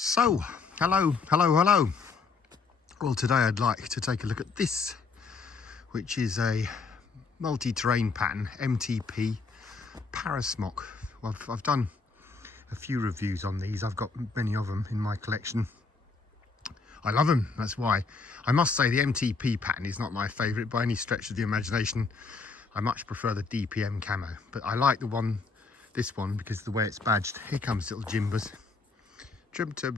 So, hello. Well, today I'd like to take a look at this, which is a multi-terrain pattern, MTP Parasmock. Well, I've done a few reviews on these. I've got many of them in my collection. I love them, that's why. I must say the MTP pattern is not my favourite by any stretch of the imagination. I much prefer the DPM camo, but I like this one, because of the way it's badged. Here comes little Jimbers. Trim. Got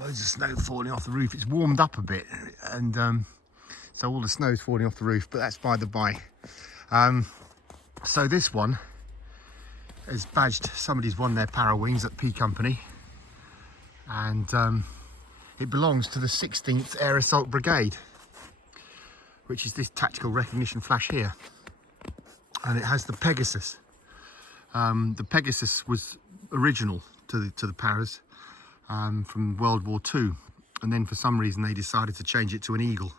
loads of snow falling off the roof. It's warmed up a bit, and so all the snow's falling off the roof, but that's by the by. So this one is badged. Somebody's won their para wings at P Company, and it belongs to the 16th Air Assault Brigade, which is this tactical recognition flash here, and it has the Pegasus. The Pegasus was original to the paras from World War II, and then for some reason they decided to change it to an Eagle,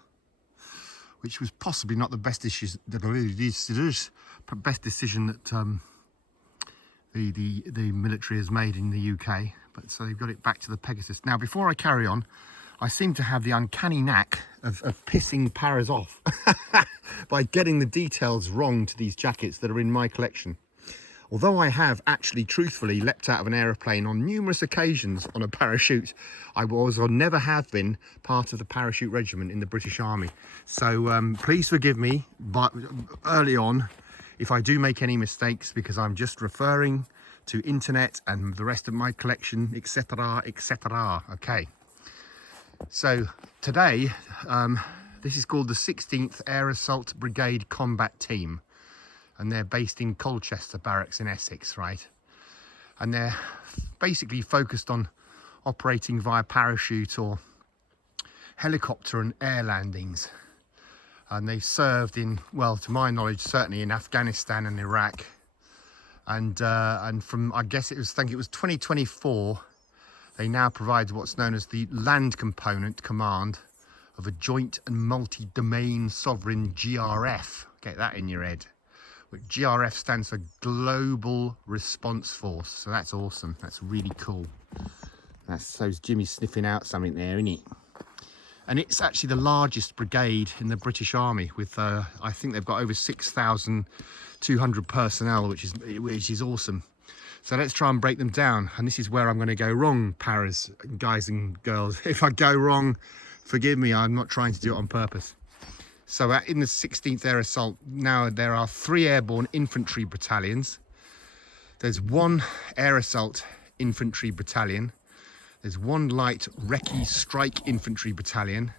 which was possibly not the best decision that the military has made in the UK. But so they've got it back to the Pegasus. Now, before I carry on, I seem to have the uncanny knack of pissing paras off by getting the details wrong to these jackets that are in my collection. Although I have actually truthfully leapt out of an aeroplane on numerous occasions on a parachute, I was or never have been part of the parachute regiment in the British Army. So please forgive me but early on if I do make any mistakes, because I'm just referring to internet and the rest of my collection, etc, etc. Okay, so today this is called the 16th Air Assault Brigade Combat Team, and they're based in Colchester Barracks in Essex, right? And they're basically focused on operating via parachute or helicopter and air landings. And they've served in, well, to my knowledge, certainly in Afghanistan and Iraq. And from, I think it was 2024, they now provide what's known as the Land Component Command of a Joint and Multi-Domain Sovereign GRF. Get that in your head. GRF stands for Global Response Force, so that's awesome. That's really cool. So Jimmy's sniffing out something there, isn't it? And it's actually the largest brigade in the British Army, with I think they've got over 6,200 personnel, which is awesome. So let's try and break them down. And this is where I'm going to go wrong, paras, guys and girls. If I go wrong, forgive me. I'm not trying to do it on purpose. So in the 16th Air Assault, now there are 3 airborne infantry battalions. There's 1 air assault infantry battalion. There's 1 light recce strike infantry battalion.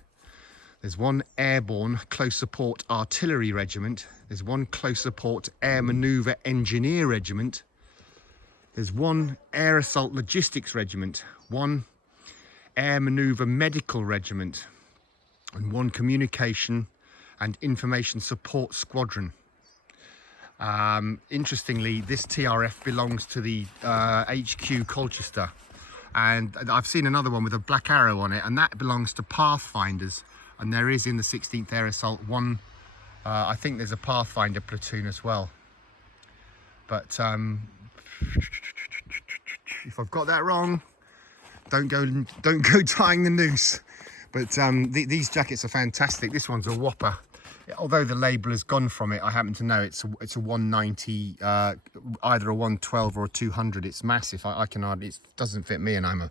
There's 1 airborne close support artillery regiment. There's 1 close support air manoeuvre engineer regiment. There's 1 air assault logistics regiment, 1 air manoeuvre medical regiment, and 1 communication and information support squadron. Interestingly, this TRF belongs to the HQ Colchester, and I've seen another one with a black arrow on it, and that belongs to Pathfinders. And there is in the 16th Air Assault 1, I think there's a Pathfinder platoon as well. But if I've got that wrong, don't go tying the noose. But these jackets are fantastic. This one's a whopper. Although the label has gone from it, I happen to know it's a 190, either a 112 or a 200. It's massive. I can hardly. It doesn't fit me, and I'm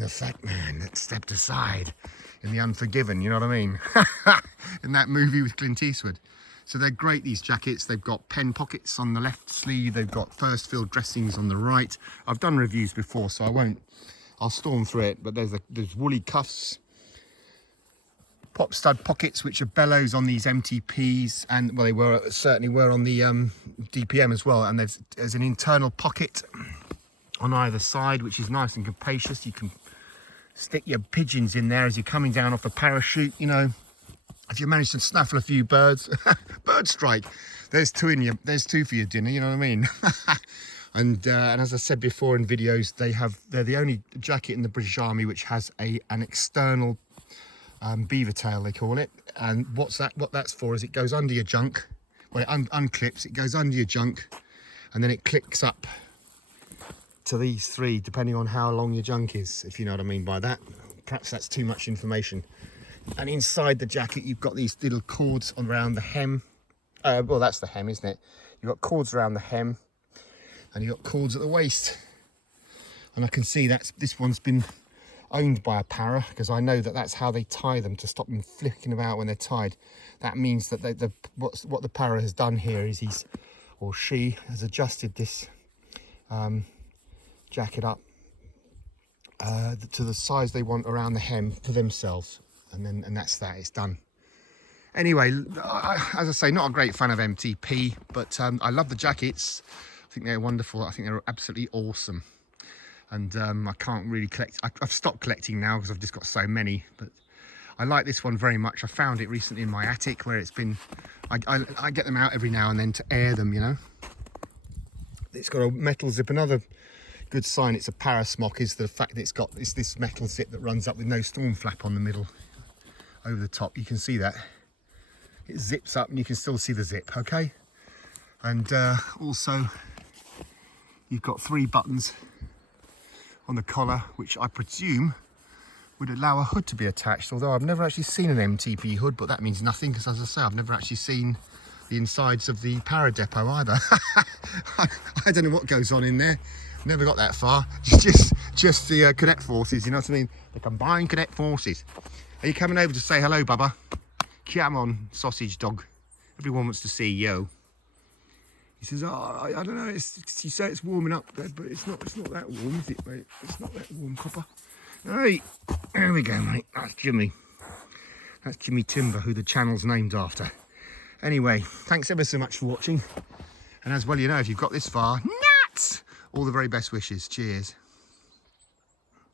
the fat man that stepped aside in The Unforgiven. You know what I mean? In that movie with Clint Eastwood. So they're great, these jackets. They've got pen pockets on the left sleeve. They've got first field dressings on the right. I've done reviews before, so I won't. I'll storm through it. But there's woolly cuffs. Pop stud pockets, which are bellows on these MTPs, and well, they certainly were on the DPM as well. And there's an internal pocket on either side, which is nice and capacious. You can stick your pigeons in there as you're coming down off a parachute. You know, if you manage to snaffle a few birds, bird strike. There's 2 for your dinner. You know what I mean? And as I said before in videos, they're the only jacket in the British Army which has an external beaver tail, they call it. And what that's for is it goes under your junk. Well, it unclips, it goes under your junk, and then it clicks up to these 3 depending on how long your junk is, if you know what I mean by that. Perhaps that's too much information. And inside the jacket you've got these little cords around the hem. Well, that's the hem, isn't it? You've got cords around the hem and you've got cords at the waist. And I can see this one's been owned by a para, because I know that's how they tie them, to stop them flicking about when they're tied. That means that what the para has done here is she has adjusted this jacket up to the size they want around the hem for themselves, and that's that, it's done. Anyway, as I say, not a great fan of MTP, but I love the jackets. I think they're wonderful. I think they're absolutely awesome. And I can't really collect. I've stopped collecting now because I've just got so many. But I like this one very much. I found it recently in my attic where it's been. I get them out every now and then to air them, you know. It's got a metal zip. Another good sign it's a para smock is the fact that it's this metal zip that runs up with no storm flap on the middle, over the top. You can see that. It zips up and you can still see the zip, okay? And also you've got 3 buttons on the collar, which I presume would allow a hood to be attached, although I've never actually seen an MTP hood, but that means nothing, because as I say, I've never actually seen the insides of the para depot either. I don't know what goes on in there, never got that far. Just the cadet forces, you know what I mean, the combined cadet forces. Are you coming over to say hello, Bubba? Come on, sausage dog, everyone wants to see you. He says, oh, I don't know, you say it's warming up, but it's not that warm, is it, mate? It's not that warm, copper. Hey, there we go, mate. That's Jimmy. That's Jimmy Timber, who the channel's named after. Anyway, thanks ever so much for watching. And as well, you know, if you've got this far, nuts! All the very best wishes. Cheers.